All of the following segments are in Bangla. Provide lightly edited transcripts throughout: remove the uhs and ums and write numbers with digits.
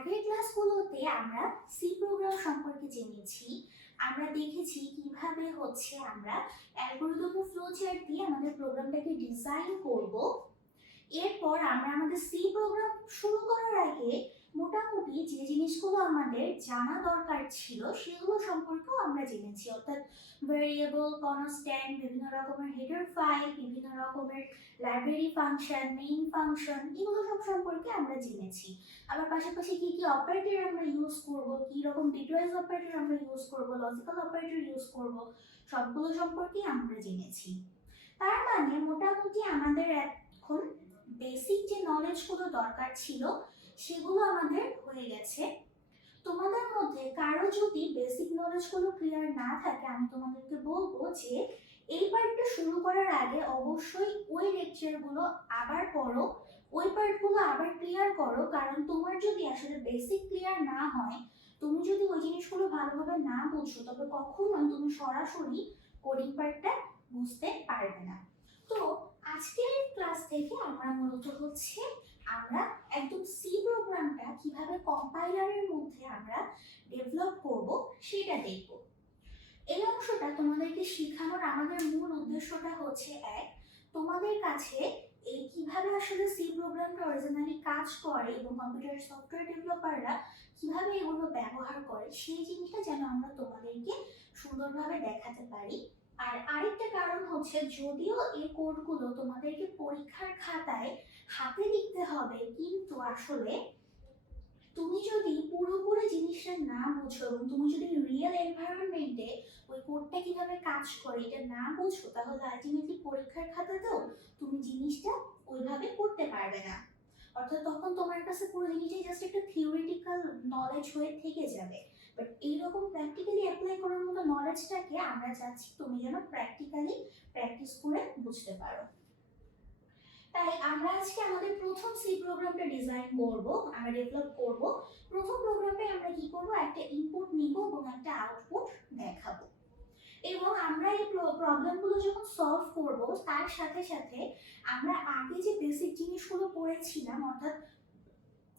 আগের ক্লাসগুলোতে আমরা সি প্রোগ্রাম সম্পর্কে জেনেছি। আমরা দেখেছি কিভাবে আমরা অ্যালগরিদম ও ফ্লোচার্ট দিয়ে আমাদের প্রোগ্রামটাকে ডিজাইন করব। এরপর আমরা আমাদের সি প্রোগ্রাম শুরু করার আগে মোটামুটি যে জিনিসগুলো আমাদের জানা দরকার ছিল সেগুলো সম্পর্কেও আমরা জেনেছি, অর্থাৎ ভেরিয়েবল, কনস্ট্যান্ট, বিভিন্ন রকমের হেডার ফাইল, বিভিন্ন রকমের লাইব্রেরি ফাংশন, মেইন ফাংশন, এগুলো সব সম্পর্কে আমরা জেনেছি। আবার পাশাপাশি কি কি অপারেটর আমরা ইউজ করব, কি রকম বিটওয়াইজ অপারেটর আমরা ইউজ করব, লজিক্যাল অপারেটর ইউজ করব, সবগুলো সম্পর্কে আমরা জেনেছি। তার মানে মোটামুটি আমাদের এখন বেসিক যে নলেজগুলো দরকার ছিল সেগুলো আমাদের হয়ে গেছে। তোমাদের মধ্যে কারো যদি বেসিক নলেজগুলো ক্লিয়ার না থাকে, আমি তোমাদেরকে বলবো যে এই পার্টটা শুরু করার আগে অবশ্যই ওই লেকচারগুলো আবার পড়ো, ওই পার্টগুলো আবার ক্লিয়ার করো। কারণ তোমার যদি আসলে বেসিক ক্লিয়ার না হয়, তুমি যদি ওই জিনিসগুলো ভালোভাবে না বুঝো, তবে কখনোই তুমি সরাসরি কোডিং পার্টটা বুঝতে পারবে না। তো আজকের ক্লাস থেকে আমরা মূলত আমরা একদম সি প্রোগ্রামটা কিভাবে কম্পাইলারের মধ্যে আমরা ডেভেলপ করব সেটা দেখব। এই অংশটা তোমাদেরকে শেখানোর আমাদের মূল উদ্দেশ্যটা হচ্ছে তোমাদের কাছে এই কিভাবে আসলে সি প্রোগ্রামটা অরিজিনালি কাজ করে এবং কম্পিউটার সফটওয়্যার ডেভেলপাররা কিভাবে এগুলো ব্যবহার করে সেই জিনিসটা যেন আমরা তোমাদেরকে সুন্দরভাবে দেখাতে পারি। আর আরেকটা কারণ হচ্ছে, যদিও এই কোডগুলো তোমাদেরকে পরীক্ষার খাতায় হাতে লিখতে হবে, কিন্তু আসলে তুমি যদি পুরোপুরি জিনিসটা না বুঝো এবং তুমি যদি রিয়েল এনভায়রনমেন্টে ওই কোডটা কিভাবে কাজ করে এটা না বুঝো, তাহলে আলটিমেটলি পরীক্ষার খাতাতেও তুমি জিনিসটা ওইভাবে করতে পারবে না। অর্থাৎ তখন তোমার কাছে পুরো জিনিসটাই জাস্ট একটা থিওরিটিক্যাল নলেজ হয়ে থেকে যাবে। বাট এইরকম প্র্যাকটিক্যালি অ্যাপ্লাই করার মতো নলেজটাকে আমরা চাচ্ছি তুমি যেন প্র্যাকটিক্যালি প্র্যাকটিস করে বুঝতে পারো। তাই আমরা আজকে আমাদের প্রথম সি প্রোগ্রামটা ডিজাইন করব, আমরা ডেভেলপ করব। প্রথম প্রোগ্রামে আমরা কি করব, একটা ইনপুট নিব এবং একটা আউটপুট দেখাবো। এবং আমরা এই প্রবলেমগুলো যখন সলভ করব, তার সাথে সাথে আমরা আগে যে বেসিক জিনিসগুলো পড়েছিলাম, অর্থাৎ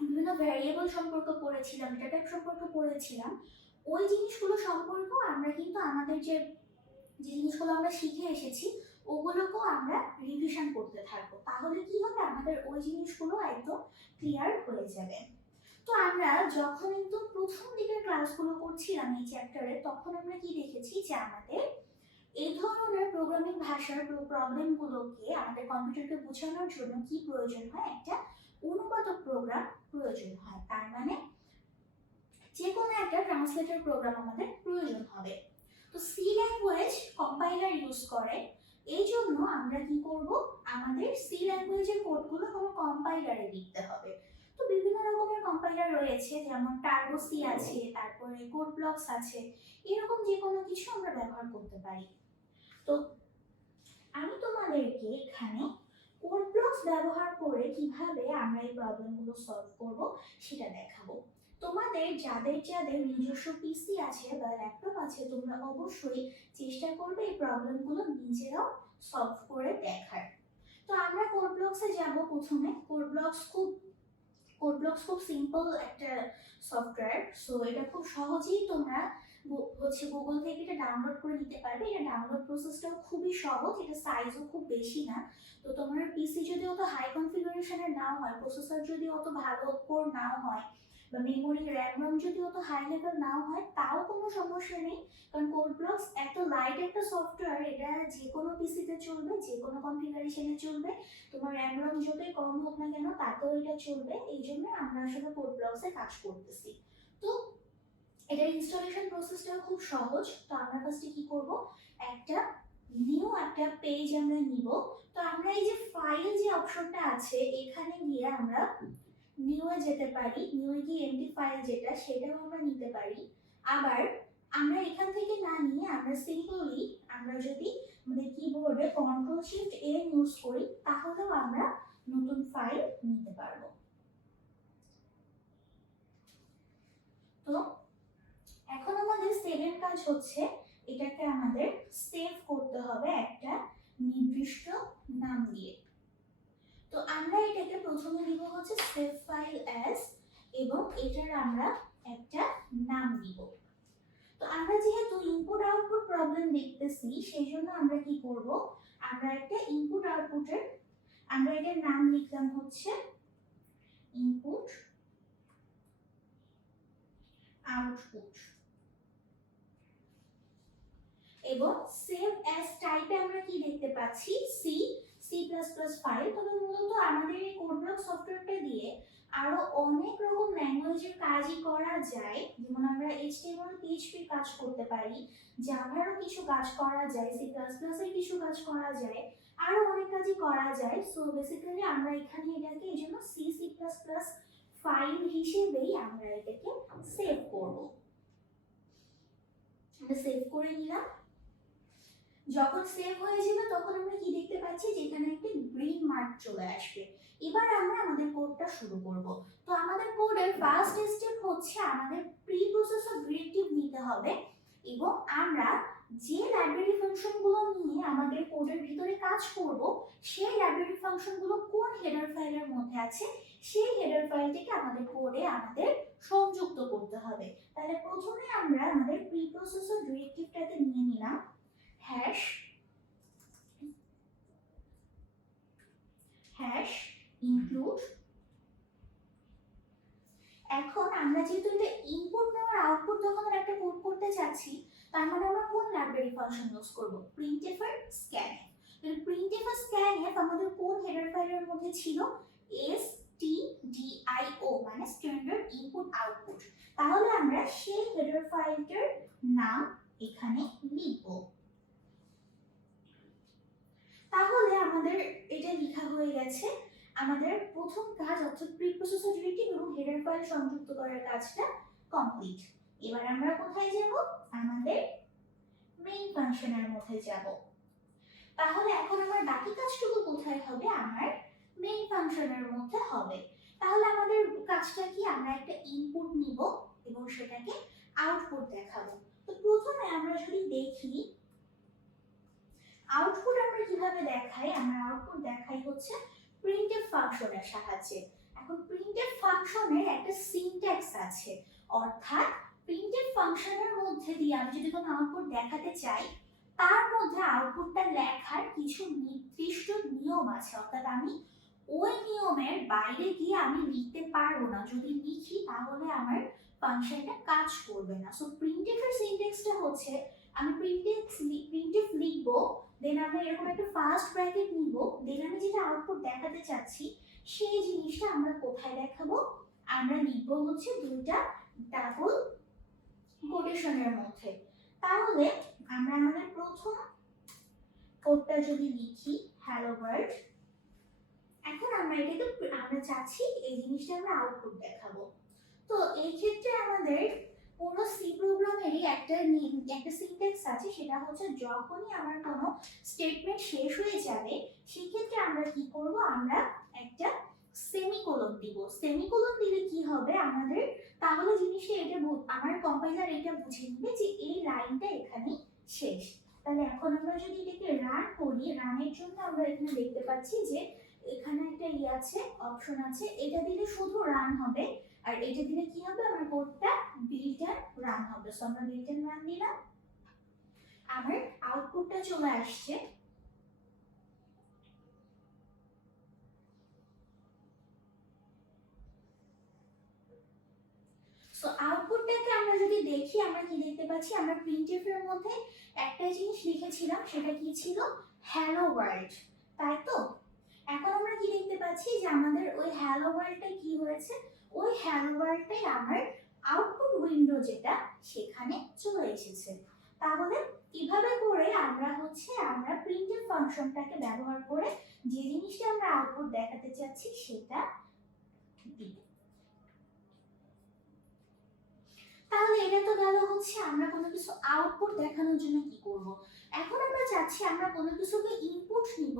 বিভিন্ন ভ্যারিয়েবল সম্পর্কে পড়েছিলাম, ডেটা টাইপ সম্পর্কে পড়েছিলাম, ওই জিনিসগুলো সম্পর্কেও আমরা কিন্তু আমাদের যে জিনিসগুলো আমরা শিখে এসেছি ওগুলোকেও আমরা রিভিশন করতে থাকবো। তাহলে কি হবে, আমাদের ওই জিনিসগুলো একদম ক্লিয়ার হয়ে যাবে। তো আমরা যখন কিন্তু প্রথম দিকের ক্লাসগুলো করছিলাম এই চ্যাপ্টারে, তখন আমরা কি দেখেছি যে আমাদের এই ধরনের প্রোগ্রামিং ভাষার প্রবলেমগুলোকে আমাদের কম্পিউটারকে বোঝানোর জন্য কি প্রয়োজন হয়, একটা অনুবাদক প্রোগ্রাম প্রয়োজন হয়। তার মানে যে কোনো একটা ট্রান্সলেটর প্রোগ্রাম আমাদের প্রয়োজন হবে। তো সি ল্যাঙ্গুয়েজ কম্পাইলার ইউজ করে, এই জন্য আমরা কি করব, আমাদের সি ল্যাঙ্গুয়েজের কোডগুলো কোনো কম্পাইলারে লিখতে হবে। তো বিভিন্ন রকমের কম্পাইলার রয়েছে, যেমন টার্বো সি আছে, তারপরে কোড ব্লকস আছে, এরকম যে কোনো কিছু আমরা ব্যবহার করতে পারি। তো আমি তোমাদেরকে এখানে কোড ব্লকস ব্যবহার করে কিভাবে আমরা এই প্রবলেমগুলো সলভ করব সেটা দেখাবো। তোমাদের যাদের যাদের নিজস্ব পিসি আছে বা ল্যাপটপ আছে, তোমরা অবশ্যই চেষ্টা করবে এই প্রবলেমগুলো নিজেরাও সলভ করে দেখার। তো আমরা কোড ব্লকসে যাব প্রথমে। কোড ব্লকস খুব সিম্পল একটা সফটওয়্যার। সো এটা খুব সহজেই তোমরা গুগল থেকে এটা ডাউনলোড করে নিতে পারবে। এটা ডাউনলোড প্রসেসটাও খুবই সহজ, এটা সাইজও খুব বেশি না। তো তোমার পিসি যদি অত হাই কনফিগারেশনের নাও হয়, প্রসেসর যদি অত ভালো কোর নাও হয়, বা মেমোরি র্যাম যদি অত হাই লেভেল নাও হয়, তাও কোনো সমস্যা নেই। কারণ কোড ব্লকস এত লাইট একটা সফটওয়্যার, এটা যে কোনো পিসিতে চলবে, যে কোনো কনফিগারেশনে চলবে। তোমার র্যাম যতই কম হোক না কেন তাতেও এটা চলবে। এই জন্য আমরা আসলে কোড ব্লকসে কাজ করতেছি। তো এটার ইনস্টলেশন প্রসেসটাও খুব সহজ। তো আমরা ফার্স্টে কি করব, একটা পেজ আমরা নিব। তো আমরা এই যে ফাইল যে অপশনটা আছে, এখানে গিয়ে আমরা নিউয়ে যেতে পারি। নিউয়ে গিয়ে এমটি ফাইল যেটা, সেটাও আমরা নিতে পারি। আবার আমরা এখান থেকে না নিয়ে আমরা সিম্পলি আমরা যদি আমাদের কিবোর্ডে কন্ট্রোল শিফট এ ইউজ করি, তাহলেও আমরা নতুন ফাইল নিতে পারবো। তো এখন আমাদের সেভের কাজ হচ্ছে, এটাকে আমাদের সেভ করতে হবে একটা নির্দিষ্ট নাম দিয়ে। তো আমরা এটাকে প্রথমে দিব হচ্ছে সেভ ফাইল অ্যাজ, এবং এটার আমরা একটা নাম দিব। তো আমরা যেহেতু ইনপুট আউটপুট প্রবলেম দেখতেছি সেই জন্য আমরা কি করব, আমরা একটা ইনপুট আউটপুটের আমরা এটার নাম লিখলাম হচ্ছে ইনপুট আউটপুট, এবং সেভ অ্যাজ টাইপে আমরা কি দেখতে পাচ্ছি সি ফাইল। তবে মূলত আমাদের এই কোডব্লক সফটওয়্যারটা দিয়ে আরো অনেক রকম ল্যাঙ্গুয়েজের কাজই করা যায়, যেমন আমরা HTML PHP কাজ করতে পারি, জাভারও কিছু কাজ করা যায়, C++ এর কিছু কাজ করা যায়, আরো অনেক কাজই করা যায়। সো বেসিক্যালি আমরা এখানে এটাকে এইজন্য C++ ফাইল হিসেবেই আমরা এটাকে সেভ করব। আমরা সেভ করে নিলাম। যখন সেভ হয়ে যাবে তখন আমরা কি দেখতে পাচ্ছি যে এখানে একটা গ্রিন মার্ক চলে আসবে। এবার আমরা আমাদের কোডটা শুরু করব। তো আমাদের কোডের ফার্স্ট স্টেপ হচ্ছে আমাদের প্রি প্রসেসর ডিরেক্টিভ নিতে হবে, এবং আমরা যে লাইব্রেরি ফাংশনগুলো নিয়ে আমাদের কোডের ভিতরে কাজ করব সেই লাইব্রেরি ফাংশনগুলো কোন হেডার ফাইলের মধ্যে আছে সেই হেডার ফাইলটিকে আমাদের কোডে আমাদের সংযুক্ত করতে হবে। তাহলে প্রথমে আমরা আমাদের প্রি প্রসেসর ডিরেক্টিভটাকে নিয়ে নিলাম হ্যাশ ইনক্লুড। এখন আমরা যেহেতু এটা ইনপুট নেওয়ার আউটপুট যখন একটা কোড করতে চাচ্ছি, তার মানে আমরা কোন লাইব্রেরি ফাংশন ইউজ করব, printf এর scanf। তাহলে printf এর scanf আমাদের কোন হেডার ফাইলের মধ্যে ছিল, stdio মানে স্ট্যান্ডার্ড ইনপুট আউটপুট। তাহলে আমরা সেই হেডার ফাইলটার নাম এখানে লিখব। তাহলে আমাদের এটা লেখা হয়ে গেছে। আমাদের প্রথম কাজ অর্থাৎ প্রি প্রসেসর ডিরেক্টিভ এবং হেডার ফাইল সংযুক্ত করার কাজটা কমপ্লিট। এবার আমরা কোথায় যাব, আমাদের মেইন ফাংশনের মধ্যে যাব। তাহলে এখন আমার বাকি কাজটুকু কোথায় হবে, আমার মেইন ফাংশনের মধ্যে হবে। তাহলে আমাদের কাজটা কি, আমরা একটা ইনপুট নিব এবং সেটাকে আউটপুট দেখাবো। তো প্রথমে আমরা যদি দেখি আউটপুট আমরা কিভাবে দেখাই, আমরা আউটপুট দেখাই হচ্ছে printf ফাংশনের সাহায্যে। এখন printf ফাংশনের একটা সিনট্যাক্স আছে, অর্থাৎ printf ফাংশনের মধ্যে দিয়ে আমি যদি কোনো আউটপুট দেখাতে চাই তার মধ্যে আউটপুটটা লেখার কিছু নির্দিষ্ট নিয়ম আছে, অর্থাৎ আমি ওই নিয়মের বাইরে গিয়ে আমি লিখতে পারবো না। যদি লিখি তাহলে আমার ফাংশনটা কাজ করবে না। সো printf এর সিনট্যাক্সটা হচ্ছে আমি printf লিখবো, দেন আমরা এরকম একটা ফার্স্ট ব্র্যাকেট নিব, দেন আমি যেটা আউটপুট দেখাতে চাচ্ছি সেই জিনিসটা আমরা কোথায় দেখাবো, আমরা লিখবো হচ্ছে দুইটা ডাবল কোটেশনের মধ্যে। তাহলে আমরা আমাদের প্রথম কোডটা যদি লিখি হ্যালো ওয়ার্ল্ড, এখন আমরা এটাকে আমরা চাচ্ছি এই জিনিসটা আমরা আউটপুট দেখাবো। তো এই ক্ষেত্রে আমাদের পুরো সি প্রোগ্রামেরই একটা সিনট্যাক্স আছে, সেটা হচ্ছে যখনই আমার কোনো স্টেটমেন্ট শেষ হয়ে যাবে সেই ক্ষেত্রে আমরা কি করব, আমরা একটা সেমিকোলন দিব। সেমিকোলন দিলে কি হবে আমাদের, তাহলে জিনিসটা এটা আমার কম্পাইলার এটা বুঝে নেবে যে এই লাইনটা এখানে শেষ। তাহলে এখন আমরা যদি এটাকে রান করি, রানের জন্য আমরা এখানে দেখতে পাচ্ছি যে এখানে একটা আছে অপশন আছে, এটা দিলে শুধু রান হবে, আর এটা দিলে কি হবে, আমার কোডটা বিল্ট এন্ড রান হবে। সো আমরা বিল্ট এন্ড রান দিলাম, আমার আউটপুটটা চলে আসছে। সো আউটপুটটাকে আমরা যদি দেখি আমরা কি দেখতে পাচ্ছি, আমরা printf এর মধ্যে একটা জিনিস লিখেছিলাম, সেটা কি ছিল, হ্যালো ওয়ার্ল্ড, তাই তো? এখন আমরা কি দেখতে পাচ্ছি যে আমাদের ওই হ্যালো ওয়ার্ল্ডটা কি হয়েছে, ওই হ্যালো ওয়ার্ল্ডটাই আমার আউটপুট উইন্ডো যেটা সেখানে চলে এসেছে। তাহলে কিভাবে করে আমরা আমরা printf ফাংশনটাকে ব্যবহার করে যে জিনিসটা আমরা আউটপুট দেখাতে চাচ্ছি সেটা দিব। তাহলে এটা তো গেল আমরা কোনো কিছু আউটপুট দেখানোর জন্য কি করব। এখন আমরা চাচ্ছি আমরা কোনো কিছুকে ইনপুট নিব,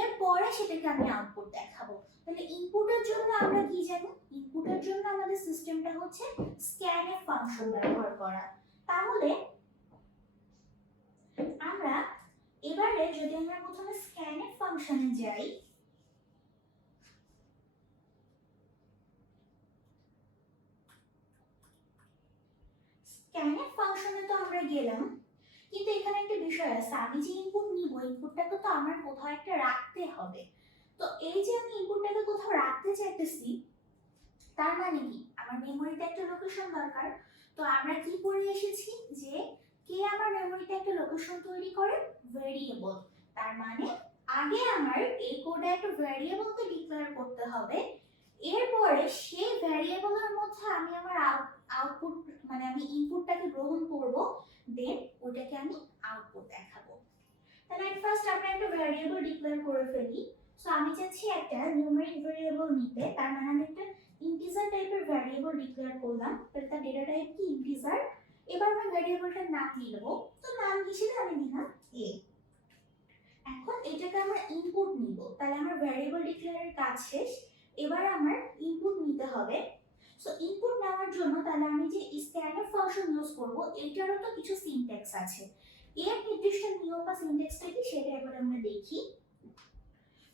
এরপরে সেটাকে আমি আউটপুট দেখাবো। তাহলে ইনপুটের জন্য আমরা কি জানি, ইনপুটের জন্য আমাদের সিস্টেমটা হচ্ছে scanf ফাংশন ব্যবহার করা। তাহলে আমরা এবারে যদি আমরা প্রথমে scanf ফাংশনে যাই, করে গেলাম, কিন্তু এখানে একটা বিষয় আছে, আমি যে ইনপুট নিব ইনপুটটাকে তো আমার কোথাও একটা রাখতে হবে। তো এই যে আমি ইনপুটটাকে কোথাও রাখতে চাইতেছি, তার মানে কি আমার মেমোরিতে একটা লোকেশন দরকার। তো আমরা কি পড়ে এসেছি যে কে আমার মেমোরিতে একটা লোকেশন তৈরি করে, ভেরিয়েবল। তার মানে আগে আমার এই কোডে একটা ভেরিয়েবলকে ডিক্লেয়ার করতে হবে, এরপরে সেই ভেরিয়েবলের মধ্যে আমি আমার আউটপুট মানে আমি ইনপুটটাকে গ্রহণ করব, দেন ওটাকে আমি আউটপুট দেখাবো। তাহলে এট ফার্স্ট আমরা একটা ভেরিয়েবল ডিক্লেয়ার করে ফেলি। সো আমি চাচ্ছি একটা নিউমেরিক ভেরিয়েবল নিতে, তার মানে আমি একটা ইন্টিজার টাইপের ভেরিয়েবল ডিক্লেয়ার করলাম, তাহলে তার ডেটা টাইপ কি ইন্টিজার। এবার আমি ভেরিয়েবলটার নাম লিখব, তো নাম হিসেবে আমি দিলাম a। এখন এটাকে আমরা ইনপুট নিব, তাহলে আমার ভেরিয়েবল ডিক্লেয়ারের কাজ শেষ, এবার আমার ইনপুট নিতে হবে। সো ইনপুট নেওয়ার জন্য তাহলে আমি যে স্ক্যানএফ ফাংশন ইউজ করব, এটারও তো কিছু সিনট্যাক্স আছে। এর নির্দিষ্ট নিয়ম বা সিনট্যাক্সটা কি সেটা এবার আমরা দেখি।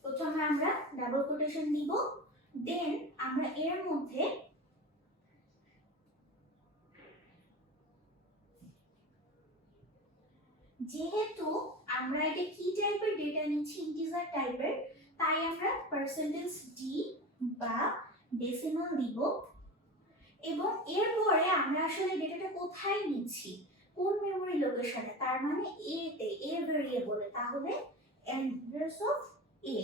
প্রথমে আমরা ডাবল কোটেশন দিব, দেন আমরা এর মধ্যে যেহেতু আমরা এটা কি টাইপের ডেটা নিচ্ছি, ইন্টিজার টাইপের, তাই আমরা %d বা ডেসিমাল দিব। এবং এরপরে আমরা আসলে ডেটাটা কোথায় নিচ্ছি, কোন মেমোরি লোকেশনে, তার মানে a তে, a ভেরিয়েবলে, তাহলে অ্যাড্রেস অফ a।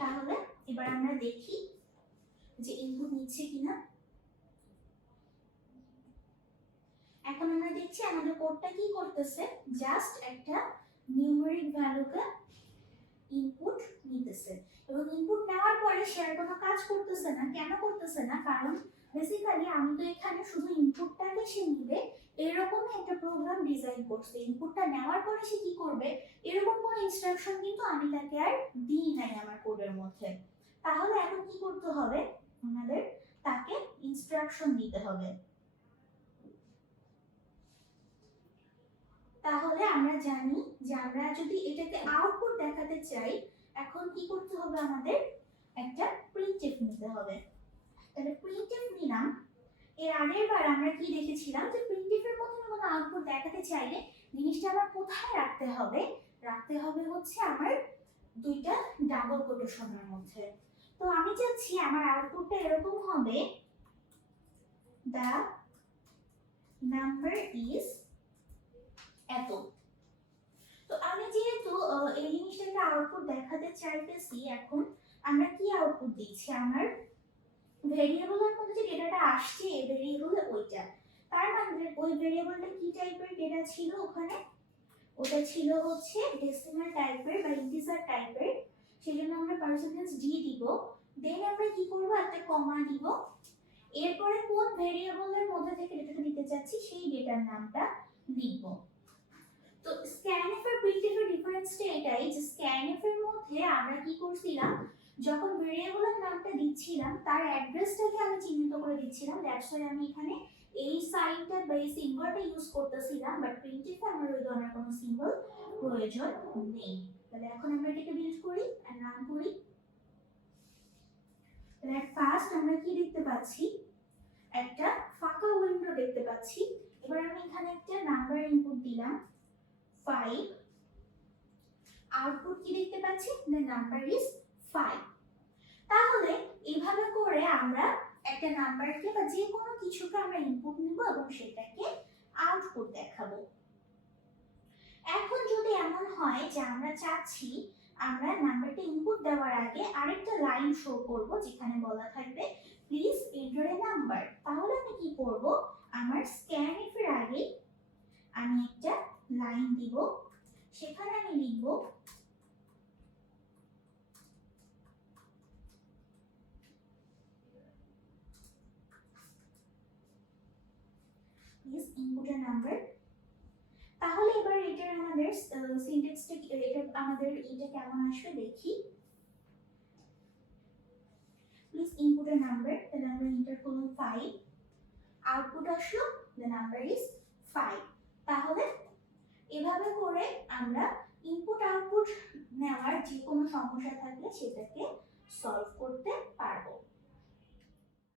তাহলে এবার আমরা দেখি যে ইনপুট নিচ্ছে কিনা। এখন আমরা দেখছি আমাদের কোডটা কি করতেছে, জাস্ট একটা নিউমেরিক ভ্যালুকে ইনপুট নিতেছে, এবং ইনপুট নেওয়ার পরে সে আর কোনো কাজ করতেছে না। কেন করতেছে না? কারণ বেসিক্যালি আমি তো এখানে শুধু ইনপুটটাকে সে নিবে এরকমই একটা প্রোগ্রাম ডিজাইন করছে। ইনপুটটা নেওয়ার পরে সে কি করবে এরকম কোনো ইনস্ট্রাকশন কিন্তু আমি তাকে আর দিই নাই আমার কোডের মধ্যে। তাহলে এখন কি করতে হবে, আমাদের তাকে ইনস্ট্রাকশন দিতে হবে। তাহলে আমরা জানি যে আমরা যদি এটাকে আউটপুট দেখাতে চাই, এখন কি করতে হবে, আমাদের একটা প্রিন্টএফ নিতে হবে। তাহলে প্রিন্টএফ নিলাম। এর আগের বার আমরা কি দেখেছিলাম যে প্রিন্টএফ এর মধ্যে কোনো আউটপুট দেখাতে চাইলে জিনিসটা আমার কোথায় রাখতে হবে, রাখতে হবে হচ্ছে আমার দুইটা ডাবল কোটেশনের মধ্যে। তো আমি চাচ্ছি আমার আউটপুটটা এরকম হবে, দ্য নাম্বার ইজ এত। তো আমি যেহেতু এই জিনিসটাকে আউটপুট দেখাতে চাইতেছি, এখন আমরা কি আউটপুট দিচ্ছি, আমার ভেরিয়েবলের মধ্যে যে ডেটাটা আসছে এই ভেরিয়েবলে ওইটা। তার মানে ওই ভেরিয়েবলটা কি টাইপের ডেটা ছিল ওখানে, ওটা ছিল হচ্ছে ডেসিমাল টাইপের বা ইন্টিজার টাইপের, সেজন্য আমরা %d দিব। দেন আমরা কি করব, একটা কমা দিব, এরপরে কোন ভেরিয়েবলের মধ্যে থেকে ডেটাটা নিতে চাচ্ছি সেই ডেটার নামটা লিখব। তো স্ক্যানএফ আর প্রিন্টএফ এর ডিফারেন্সটা এটাই যে স্ক্যানএফ এর মধ্যে আমরা কি করছিলাম, যখন ভেরিয়েবলের নামটা দিচ্ছিলাম তার অ্যাড্রেসটাকে আমি চিহ্নিত করে দিচ্ছিলাম, দ্যাটস ওয়াই আমি এখানে এই সাইনটা বা এই সিম্বলটা ইউজ করতেছিলাম, বাট প্রিন্টএফে আমার ওই ধরনের কোনো সিম্বল প্রয়োজন নেই। তাহলে এখন আমরা এটাকে বিল্ড করি আর রান করি। তাহলে এট ফার্স্ট আমরা কি দেখতে পাচ্ছি, একটা ফাঁকা উইন্ডো দেখতে পাচ্ছি। এবার আমি এখানে একটা নাম্বার ইনপুট দিলাম 5, আউটপুট কি দেখতে পাচ্ছি, the number is 5। তাহলে এইভাবে করে আমরা একটা নাম্বারকে বা যে কোনো কিছুকে আমরা ইনপুট নিব এবং সেটাকে আউটপুট দেখাবো। এখন যদি এমন হয় যে আমরা চাচ্ছি আমরা নাম্বারটা ইনপুট দেওয়ার আগে আরেকটা লাইন শো করব যেখানে বলা থাকবে প্লিজ এন্টার এ নাম্বার, তাহলে আমি কি করব, আমার স্ক্যানএফ এর আগে আমি একটা লাইন দিব, সেখানে আমি লিখব প্লিজ ইনপুট এ নাম্বার। তাহলে এবার এটার আমাদের সিনট্যাক্সটা এটা আমাদের এটা কেমন আসবে দেখি, প্লিজ ইনপুট এ নাম্বার, তাহলে আমরা এন্টার করলাম 5, আউটপুট আসলো the number is 5। তাহলে এভাবে করে আমরা ইনপুট আউটপুট নেওয়ার যে কোনো সমস্যা থাকলে সেটাকে সলভ